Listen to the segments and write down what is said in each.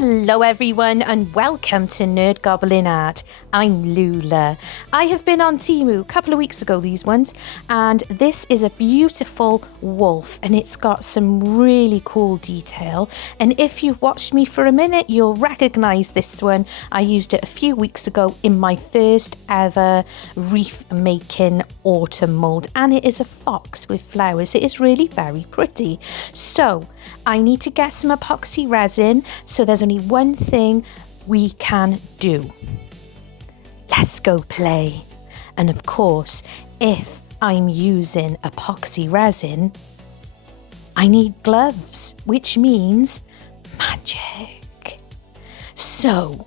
Hello everyone and welcome to Nerd Goblin Art. I'm Lula. I have been on Temu a couple of weeks ago, these ones, and this is a beautiful wolf and it's got some really cool detail. And if you've watched me for a minute, you'll recognize this one. I used it a few weeks ago in my first ever wreath making autumn mold, and it is a fox with flowers. It is really very pretty. So I need to get some epoxy resin, so there's only one thing we can do. Let's go play. And of course, if I'm using epoxy resin, I need gloves, which means magic. So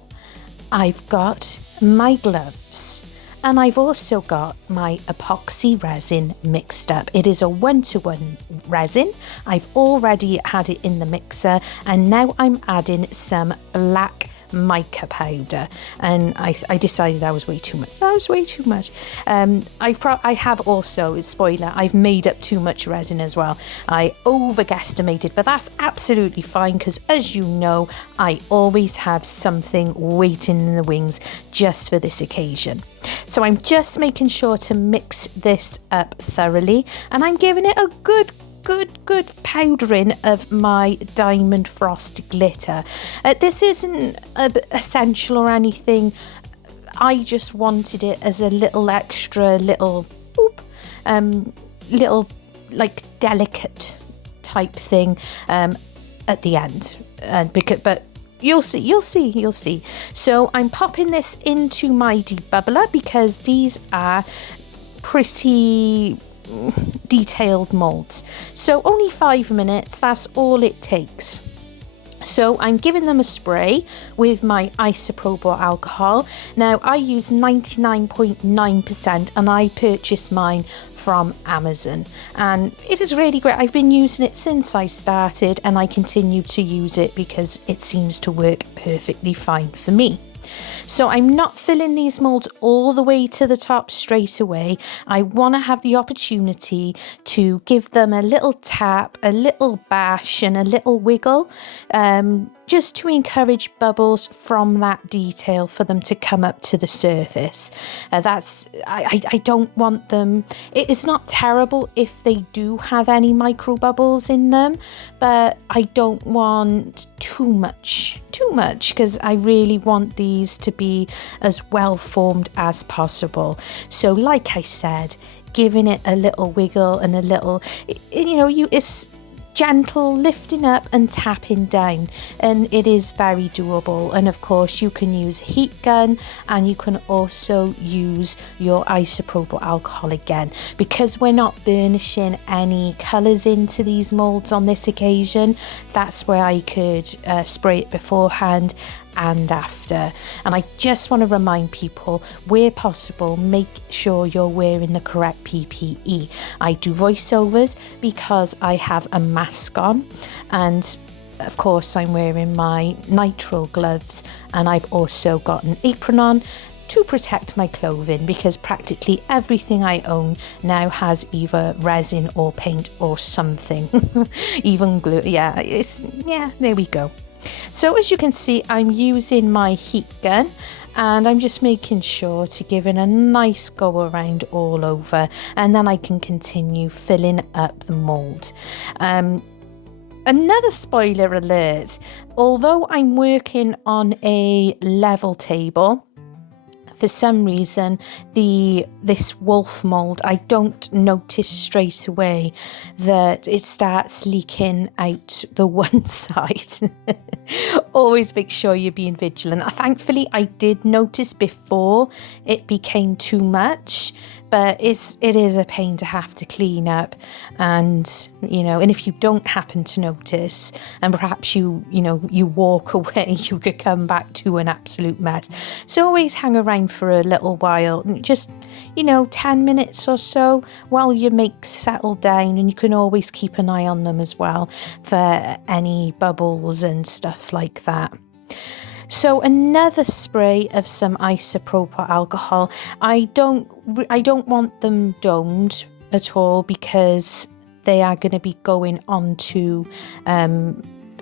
I've got my gloves and I've also got my epoxy resin mixed up. It is a 1-to-1 resin. I've already had it in the mixer and now I'm adding some black mica powder, and I decided that was way too much. I have also, spoiler, I've made up too much resin as well. I overestimated, but that's absolutely fine because, as you know, I always have something waiting in the wings just for this occasion. So I'm just making sure to mix this up thoroughly, and I'm giving it a good powdering of my diamond frost glitter. This isn't essential or anything. I just wanted it as a little extra, little like delicate type thing at the end. But you'll see. So I'm popping this into my debubbler because these are pretty detailed molds, so only 5 minutes, that's all it takes. So I'm giving them a spray with my isopropyl alcohol. Now I use 99.9% and I purchased mine from Amazon and it is really great. I've been using it since I started and I continue to use it because it seems to work perfectly fine for me. So I'm not filling these molds all the way to the top straight away. I want to have the opportunity to give them a little tap, a little bash and a little wiggle, just to encourage bubbles from that detail for them to come up to the surface. I don't want them, it's not terrible if they do have any micro bubbles in them, but I don't want too much because I really want these to be as well formed as possible. So like I said, giving it a little wiggle and a little, it's gentle lifting up and tapping down, and it is very doable. And of course you can use heat gun and you can also use your isopropyl alcohol again, because we're not burnishing any colors into these molds on this occasion. That's where I could spray it beforehand and after. And I just want to remind people, where possible, make sure you're wearing the correct PPE. I do voiceovers because I have a mask on, and of course I'm wearing my nitrile gloves, and I've also got an apron on to protect my clothing because practically everything I own now has either resin or paint or something. Even glue. There we go. So as you can see, I'm using my heat gun and I'm just making sure to give it a nice go around all over, and then I can continue filling up the mold. Another spoiler alert, although I'm working on a level table, for some reason this wolf mold, I don't notice straight away that it starts leaking out the one side. Always make sure you're being vigilant. Thankfully I did notice before it became too much, but it is a pain to have to clean up. And and if you don't happen to notice and perhaps you walk away, you could come back to an absolute mess. So always hang around for a little while, just 10 minutes or so while your makes settle down, and you can always keep an eye on them as well for any bubbles and stuff like that. So another spray of some isopropyl alcohol. I don't want them domed at all because they are going to be going onto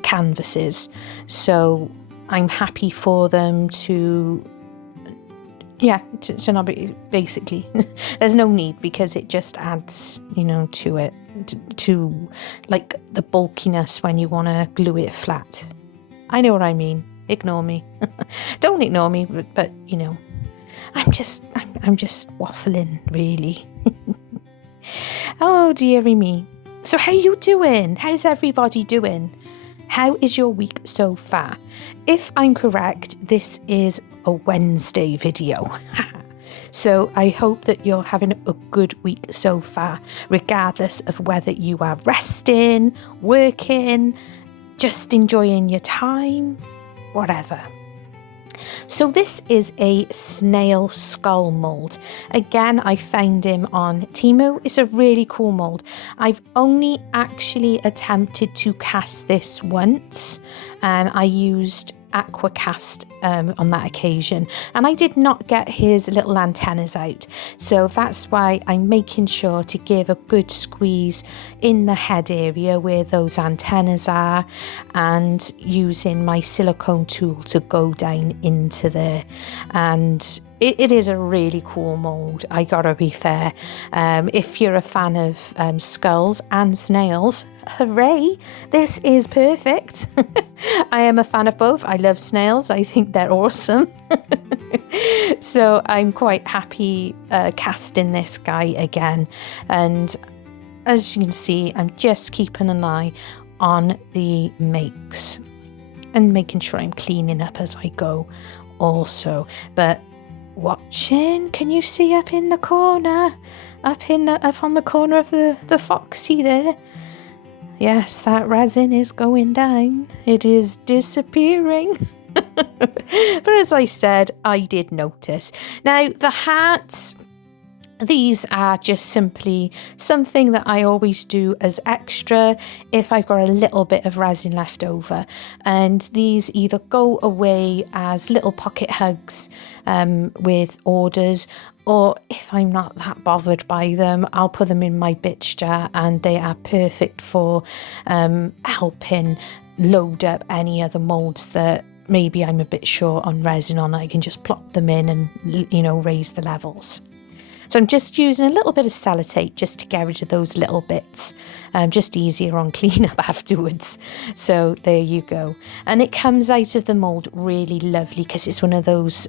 canvases. So I'm happy for them to, yeah, to not be, basically, there's no need, because it just adds, you know, to it, to like the bulkiness when you want to glue it flat. I know what I mean. Ignore me. Don't ignore me, but you know, I'm just waffling, really. Oh, dearie me. So how you doing? How's everybody doing? How is your week so far? If I'm correct, this is a Wednesday video. So I hope that you're having a good week so far, regardless of whether you are resting, working, just enjoying your time, whatever. So this is a snail skull mould. Again, I found him on Temu. It's a really cool mould. I've only actually attempted to cast this once, and I used Aquacast on that occasion, and I did not get his little antennas out, so that's why I'm making sure to give a good squeeze in the head area where those antennas are, and using my silicone tool to go down into there. And it is a really cool mould, I gotta be fair. If you're a fan of skulls and snails, hooray, this is perfect. I am a fan of both. I love snails. I think they're awesome. So I'm quite happy casting this guy again. And as you can see, I'm just keeping an eye on the makes and making sure I'm cleaning up as I go also. But watching, can you see up in the corner, up on the corner of the foxy there? Yes, that resin is going down. It is disappearing. But as I said, I did notice. Now, the hearts, these are just simply something that I always do as extra if I've got a little bit of resin left over. And these either go away as little pocket hugs with orders, or if I'm not that bothered by them, I'll put them in my bitch jar, and they are perfect for helping load up any other moulds that maybe I'm a bit short on resin on. I can just plop them in and, you know, raise the levels. So I'm just using a little bit of sellotape just to get rid of those little bits, just easier on cleanup afterwards. So there you go. And it comes out of the mould really lovely, because it's one of those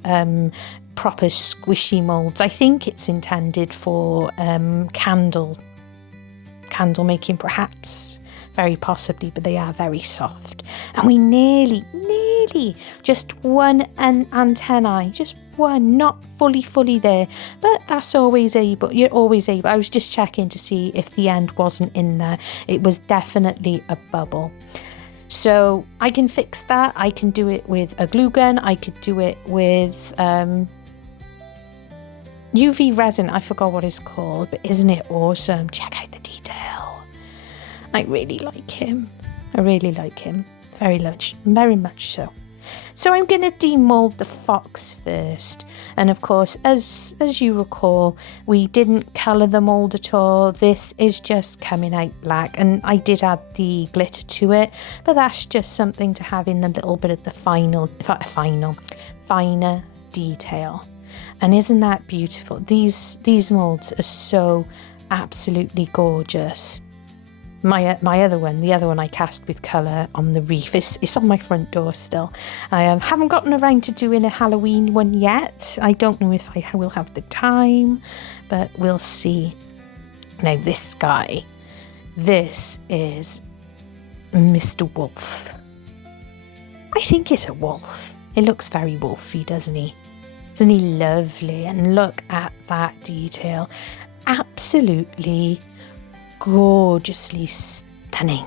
proper squishy moulds. I think it's intended for candle making, perhaps, very possibly, but they are very soft. And we nearly just one antennae, just one, not fully there, but that's always able, you're always able. I was just checking to see if the end wasn't in there. It was definitely a bubble. So I can fix that. I can do it with a glue gun. I could do it with UV resin. I forgot what it's called, but isn't it awesome? Check out the detail. I really like him. I really like him very much so. So I'm going to demold the fox first. And of course, as you recall, we didn't colour the mould at all. This is just coming out black, and I did add the glitter to it, but that's just something to have in the little bit of the finer detail. And isn't that beautiful? These moulds are so absolutely gorgeous. My other one, the other one I cast with colour on the reef, it's on my front door still. I haven't gotten around to doing a Halloween one yet. I don't know if I will have the time, but we'll see. Now this guy, this is Mr. Wolf. I think it's a wolf. It looks very wolfy, doesn't he? Isn't he lovely? And look at that detail. Absolutely gorgeously stunning.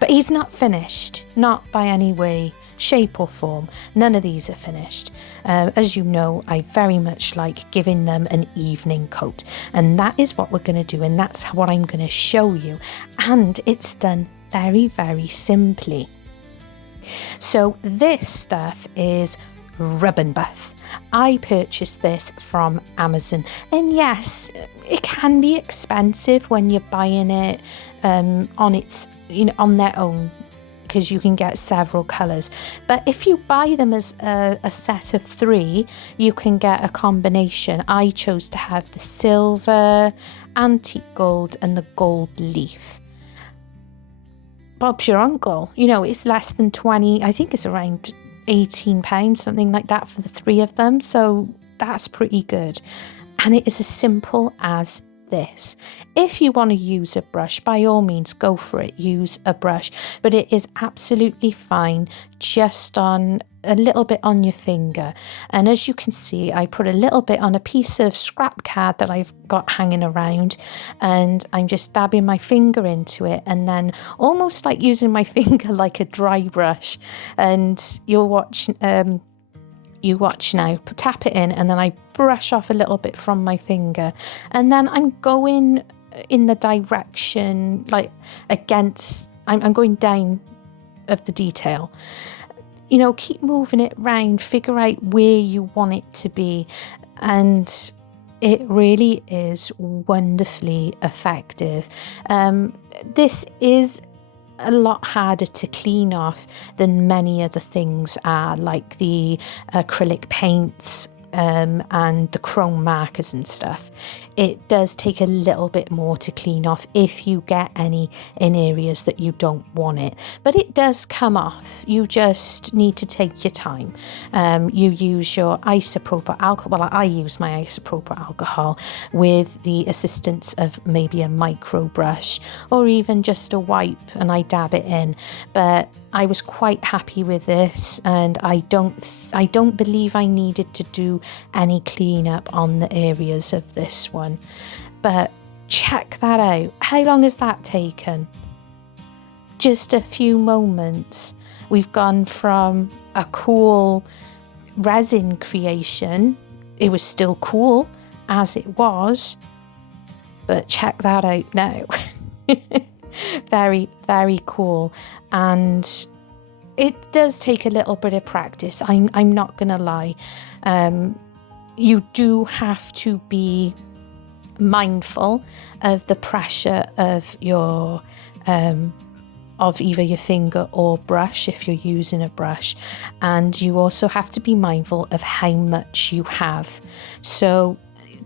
But he's not finished, not by any way, shape or form. None of these are finished. As you know, I very much like giving them an evening coat, and that is what we're going to do, and that's what I'm going to show you. And it's done very, very simply. So this stuff is Ribbon Buff. I purchased this from Amazon, and yes, it can be expensive when you're buying it on its, on their own because you can get several colours. But if you buy them as a set of 3, you can get a combination. I chose to have the silver, antique gold and the gold leaf. Bob's your uncle. You know, it's less than 20, I think it's around £18, something like that for the 3 of them. So that's pretty good. And it is as simple as this. If you want to use a brush, by all means go for it, use a brush, but it is absolutely fine just on a little bit on your finger. And as you can see, I put a little bit on a piece of scrap card that I've got hanging around, and I'm just dabbing my finger into it, and then almost like using my finger like a dry brush. And you'll watch you watch now, tap it in, and then I brush off a little bit from my finger, and then I'm going in the direction, like against, I'm going down of the detail. You know, keep moving it round, figure out where you want it to be, and it really is wonderfully effective. This is a lot harder to clean off than many other things are, like the acrylic paints and the chrome markers and stuff. It does take a little bit more to clean off if you get any in areas that you don't want it, but it does come off. You just need to take your time. You use your isopropyl alcohol. Well, I use my isopropyl alcohol with the assistance of maybe a micro brush or even just a wipe, and I dab it in. But I was quite happy with this, and I don't believe I needed to do any cleanup on the areas of this one. But check that out. How long has that taken? Just a few moments. We've gone from a cool resin creation. It was still cool as it was, but check that out now. Very, very cool. And it does take a little bit of practice. I'm not gonna lie. You do have to be mindful of the pressure of your of either your finger or brush if you're using a brush, and you also have to be mindful of how much you have. So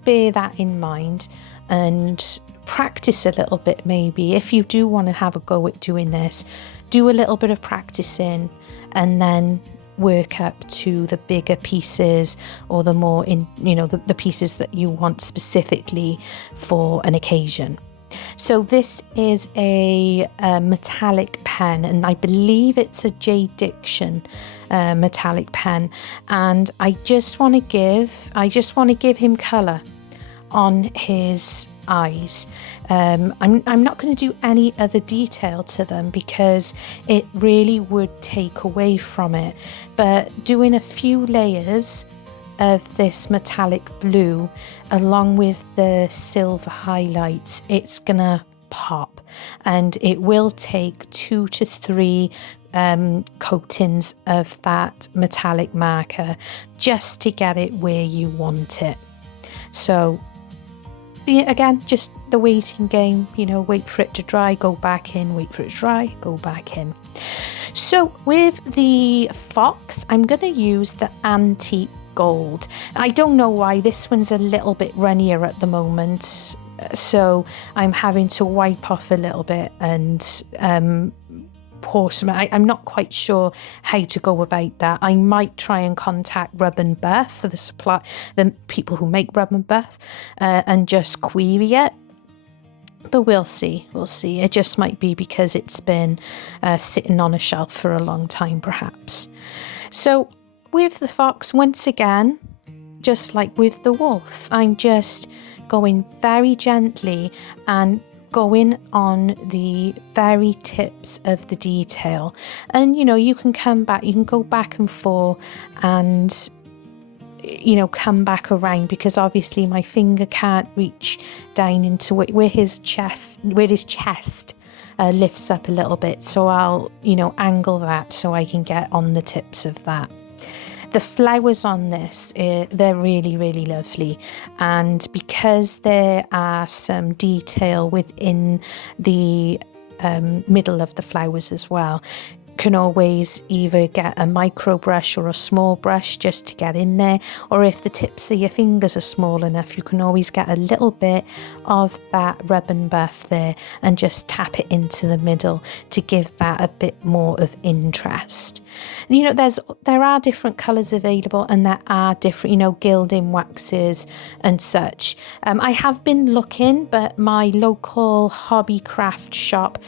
bear that in mind and practice a little bit. Maybe if you do want to have a go at doing this, do a little bit of practicing and then work up to the bigger pieces, or the more the pieces that you want specifically for an occasion. So this is a metallic pen, and I believe it's a J Diction metallic pen, and I just want to give him colour on his eyes. I'm not going to do any other detail to them because it really would take away from it, but doing a few layers of this metallic blue along with the silver highlights, it's gonna pop, and it will take 2 to 3 coatings of that metallic marker just to get it where you want it. So again, just the waiting game, wait for it to dry, go back in, wait for it to dry, go back in. So with the Fox, I'm going to use the Antique Gold. I don't know why, this one's a little bit runnier at the moment, so I'm having to wipe off a little bit and pour some. I'm not quite sure how to go about that. I might try and contact Rub and Buff for the people who make Rub and Buff, and just query it. But we'll see. It just might be because it's been sitting on a shelf for a long time, perhaps. So with the Fox, once again, just like with the Wolf, I'm just going very gently and going on the very tips of the detail. And you can go back and forth and come back around, because obviously my finger can't reach down into where his chest lifts up a little bit, so I'll angle that so I can get on the tips of that. The flowers on this, they're really, really lovely, and because there are some detail within the middle of the flowers as well, can always either get a micro brush or a small brush just to get in there, or if the tips of your fingers are small enough, you can always get a little bit of that rub and buff there and just tap it into the middle to give that a bit more of interest. And, you know, there are different colours available, and there are different, you know, gilding waxes and such. I have been looking, but my local hobby craft shop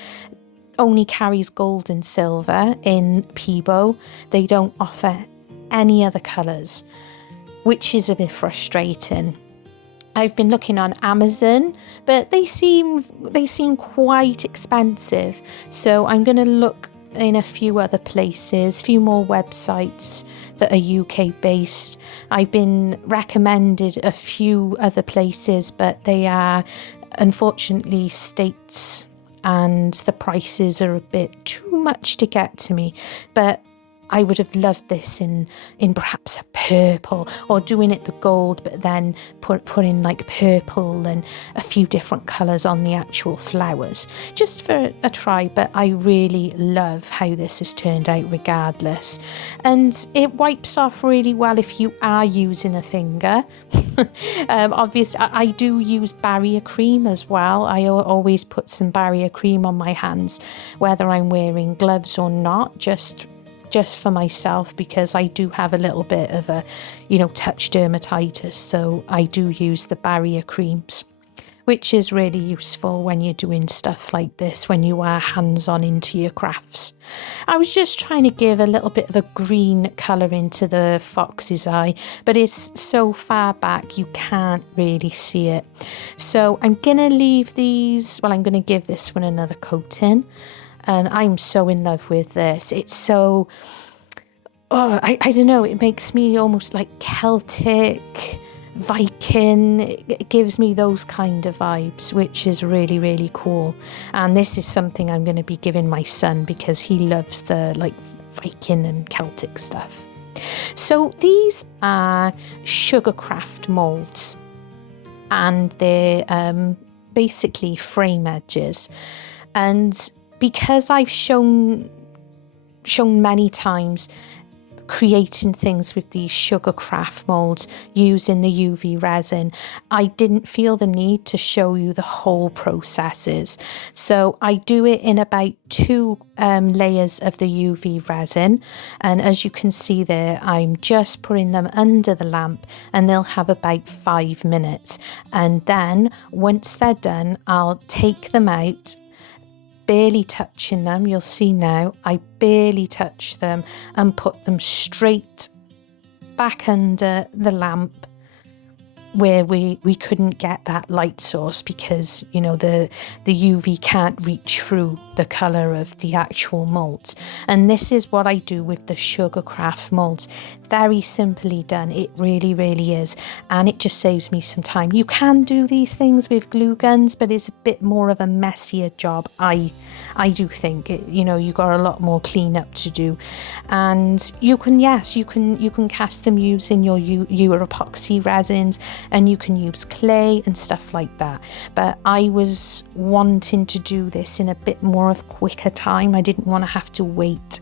only carries gold and silver in Peebo. They don't offer any other colours, which is a bit frustrating. I've been looking on Amazon, but they seem quite expensive. So I'm going to look in a few other places, a few more websites that are UK based. I've been recommended a few other places, but they are unfortunately states, and the prices are a bit too much to get to me. But I would have loved this in perhaps a purple, or doing it the gold, but then put in like purple and a few different colours on the actual flowers, just for a try. But I really love how this has turned out regardless. And it wipes off really well if you are using a finger. Obviously, I do use barrier cream as well. I always put some barrier cream on my hands, whether I'm wearing gloves or not, just for myself, because I do have a little bit of a, you know, touch dermatitis. So I do use the barrier creams, which is really useful when you're doing stuff like this, when you are hands-on into your crafts. I was just trying to give a little bit of a green colour into the fox's eye, but it's so far back you can't really see it. So I'm going to leave these, well, I'm going to give this one another coating. And I'm so in love with this. It's so, I don't know, it makes me almost like Celtic, Viking. It gives me those kind of vibes, which is really, really cool. And this is something I'm going to be giving my son, because he loves the like Viking and Celtic stuff. So these are Sugarcraft moulds, and they're basically frame edges. And because I've shown many times creating things with these Sugarcraft moulds using the UV resin, I didn't feel the need to show you the whole processes. So I do it in about 2 layers of the UV resin, and as you can see there, I'm just putting them under the lamp, and they'll have about 5 minutes. And then once they're done, I'll take them out, barely touching them. You'll see now I barely touch them, and put them straight back under the lamp where we couldn't get that light source, because, you know, the UV can't reach through the colour of the actual moulds. And this is what I do with the Sugarcraft moulds. Very simply done, it really, really is, and it just saves me some time. You can do these things with glue guns, but it's a bit more of a messier job. I do think you know, you got a lot more cleanup to do, and you can cast them using your epoxy resins, and you can use clay and stuff like that. But I was wanting to do this in a bit more of quicker time. I didn't want to have to wait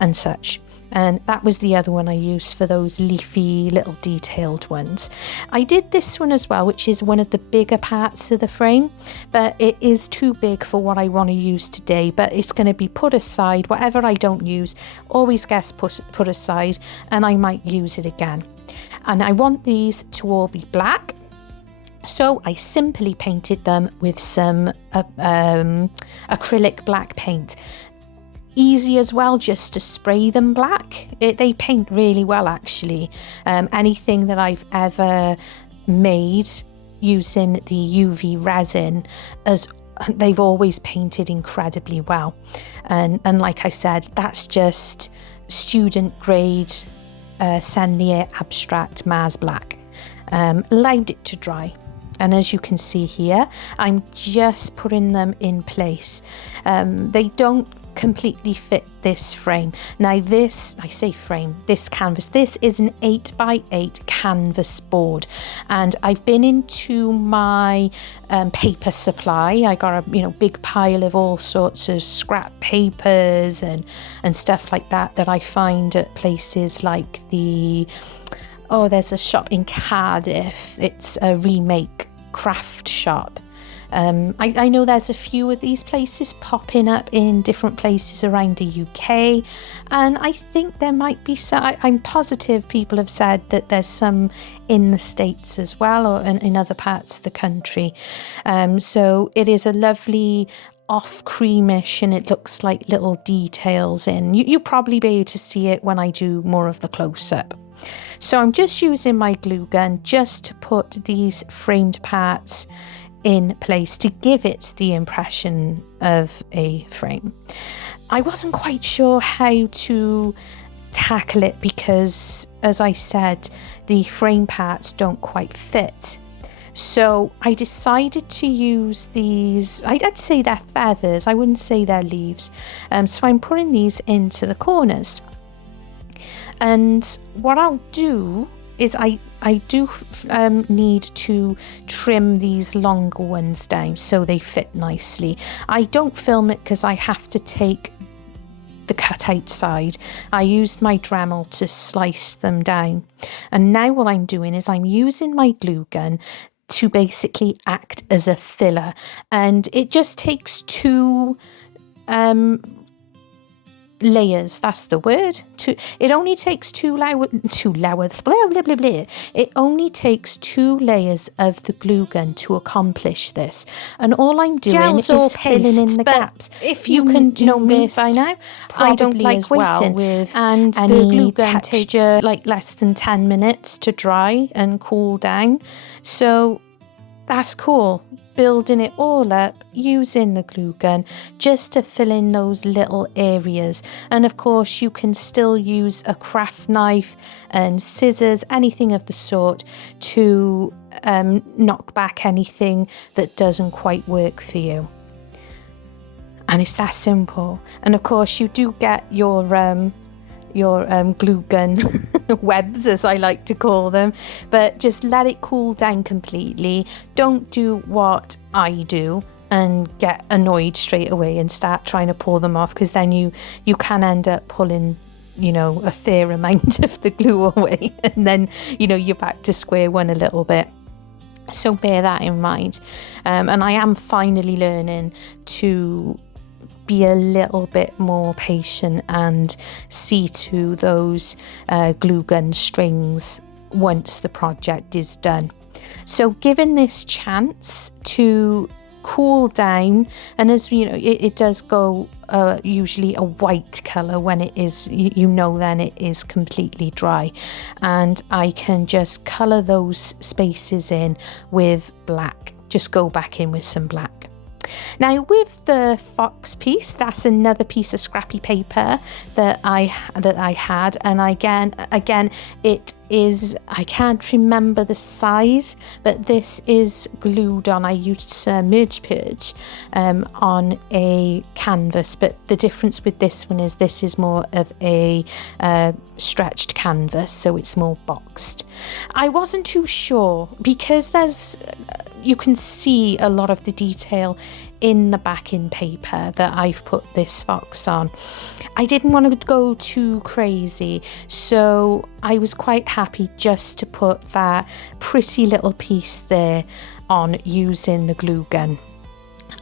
and such. And that was the other one I used for those leafy little detailed ones. I did this one as well, which is one of the bigger parts of the frame, but it is too big for what I want to use today. But it's going to be put aside. Whatever I don't use always gets put aside, and I might use it again. And I want these to all be black, so I simply painted them with some acrylic black paint. Easy as well, just to spray them black. They paint really well, actually. Anything that I've ever made using the UV resin, they've always painted incredibly well. And like I said, that's just student grade Sennelier Abstract Mars Black. Allowed it to dry. And as you can see here, I'm just putting them in place. They don't completely fit this frame. Now this, I say frame, this canvas, this is an 8x8 canvas board, and I've been into my paper supply. I got a big pile of all sorts of scrap papers and stuff like that I find at places like there's a shop in Cardiff. It's a Remake craft shop. I know there's a few of these places popping up in different places around the UK, and I think there might be some. I'm positive people have said that there's some in the States as well, or in other parts of the country. So it is a lovely off creamish, and it looks like little details in. You'll probably be able to see it when I do more of the close-up. So I'm just using my glue gun just to put these framed parts in place to give it the impression of a frame. I wasn't quite sure how to tackle it because, as I said, the frame parts don't quite fit. So I decided to use these, I'd say they're feathers, I wouldn't say they're leaves. So I'm putting these into the corners. And what I'll do is I do need to trim these longer ones down so they fit nicely. I don't film it because I have to take the cutout side. I used my Dremel to slice them down. And now what I'm doing is I'm using my glue gun to basically act as a filler. And it just takes two layers, that's the word. It only takes two layers, blah, blah, blah, blah. It only takes 2 layers of the glue gun to accomplish this. And all I'm doing is filling in the gaps. If you can do this by now, I don't like waiting with and the glue gun takes like less than 10 minutes to dry and cool down. So that's cool. Building it all up using the glue gun just to fill in those little areas. And of course you can still use a craft knife and scissors, anything of the sort, to knock back anything that doesn't quite work for you. And it's that simple. And of course you do get your glue gun webs, as I like to call them, but just let it cool down completely. Don't do what I do and get annoyed straight away and start trying to pull them off, because then you can end up pulling a fair amount of the glue away, and then you're back to square one a little bit. So bear that in mind. And I am finally learning to be a little bit more patient and see to those glue gun strings once the project is done. So given this chance to cool down, and as it does go usually a white color when it is, then it is completely dry, and I can just color those spaces in with black. Just go back in with some black. Now with the fox piece, that's another piece of scrappy paper that I had, and again it is, I can't remember the size, but this is glued on. I used Merge Purge on a canvas, but the difference with this one is this is more of a stretched canvas, so it's more boxed. I wasn't too sure because you can see a lot of the detail in the backing paper that I've put this fox on. I didn't want to go too crazy, so I was quite happy just to put that pretty little piece there on using the glue gun.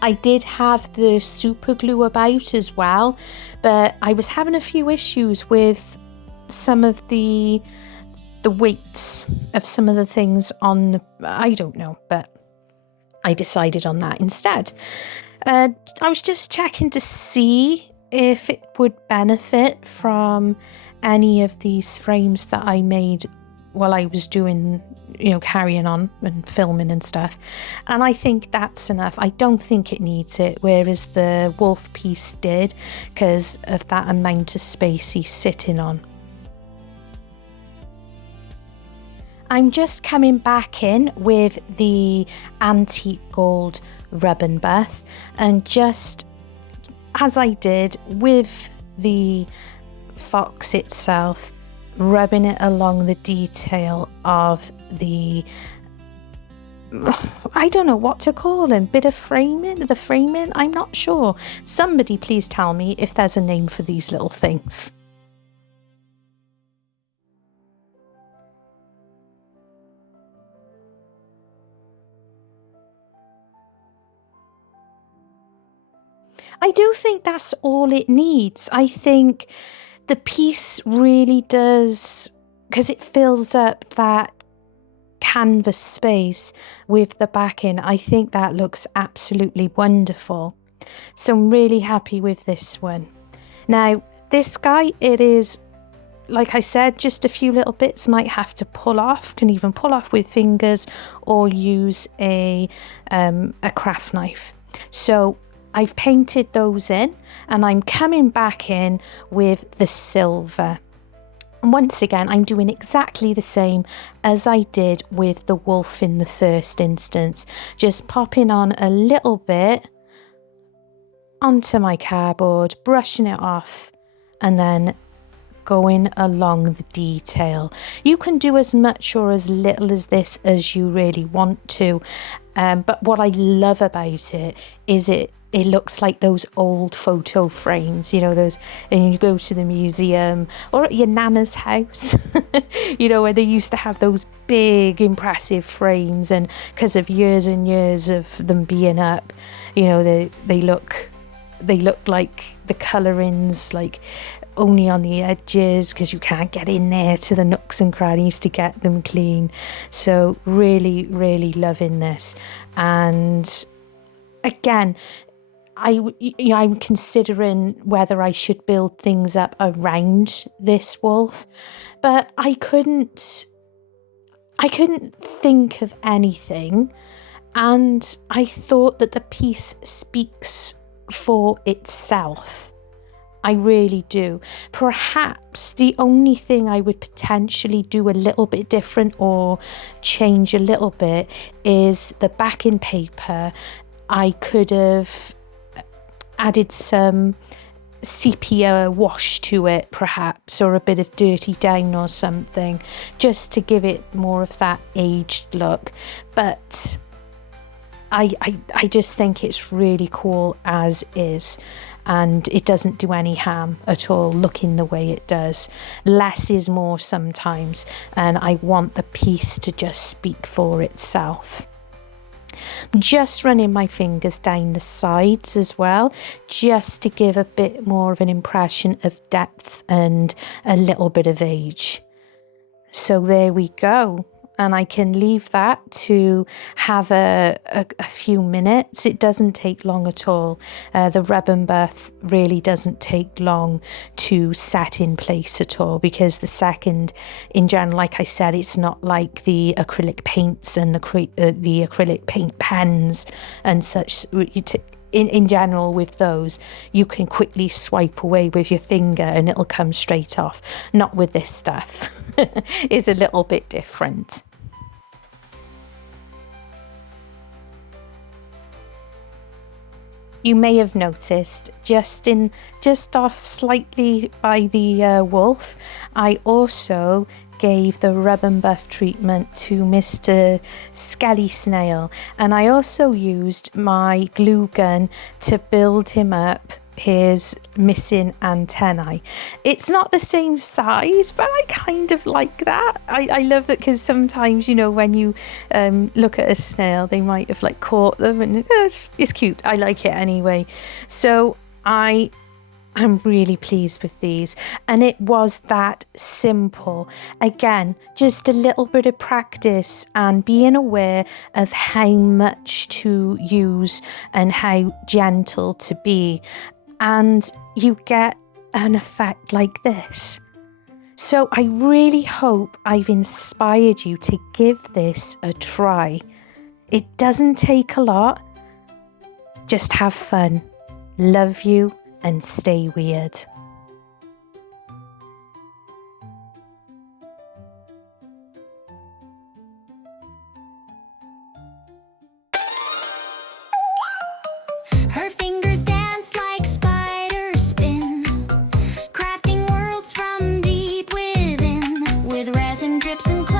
I did have the super glue about as well, but I was having a few issues with some of the weights of some of the things on the, I don't know, but I decided on that instead. I was just checking to see if it would benefit from any of these frames that I made while I was doing, carrying on and filming and stuff. And I think that's enough. I don't think it needs it, whereas the wolf piece did, because of that amount of space he's sitting on. I'm just coming back in with the antique gold rub and buff and just as I did with the fox itself, rubbing it along the detail of the, I don't know what to call them, bit of framing, the framing, I'm not sure. Somebody please tell me if there's a name for these little things. I do think that's all it needs. I think the piece really does, because it fills up that canvas space with the backing. I think that looks absolutely wonderful. So I'm really happy with this one. Now, this guy, it is, like I said, just a few little bits might have to pull off, can even pull off with fingers or use a craft knife. So I've painted those in and I'm coming back in with the silver. And once again, I'm doing exactly the same as I did with the wolf in the first instance, just popping on a little bit onto my cardboard, brushing it off, and then going along the detail. You can do as much or as little as this as you really want to, but what I love about it is it looks like those old photo frames, you know, those, and you go to the museum or at your nana's house, you know, where they used to have those big impressive frames, and because of years and years of them being up, you know, they look like the colorings like only on the edges because you can't get in there to the nooks and crannies to get them clean. So really loving this. And again, I'm considering whether I should build things up around this wolf, but I couldn't think of anything, and I thought that the piece speaks for itself. I really do. Perhaps the only thing I would potentially do a little bit different or change a little bit is the backing paper. I could have added some sepia wash to it perhaps, or a bit of dirty down or something, just to give it more of that aged look. But I just think it's really cool as is, and it doesn't do any harm at all looking the way it does. Less is more sometimes, and I want the piece to just speak for itself. Just running my fingers down the sides as well, just to give a bit more of an impression of depth and a little bit of age. So there we go. And I can leave that to have a few minutes. It doesn't take long at all. The rub and buff really doesn't take long to set in place at all, because the second, in general, like I said, it's not like the acrylic paints and the acrylic paint pens and such. In general, with those, you can quickly swipe away with your finger and it'll come straight off. Not with this stuff. It's a little bit different. You may have noticed just off slightly by the wolf, I also gave the rub and buff treatment to Mr. Skelly Snail, and I also used my glue gun to build him up his missing antennae. It's not the same size, but I kind of like that. I love that, because sometimes, you know, when you look at a snail, they might have like caught them, and it's cute. I like it anyway. So I'm really pleased with these, and it was that simple. Again, just a little bit of practice and being aware of how much to use and how gentle to be, and you get an effect like this. So I really hope I've inspired you to give this a try. It doesn't take a lot. Just have fun. Love you, and stay weird. Her fingers dance like spiders. tips and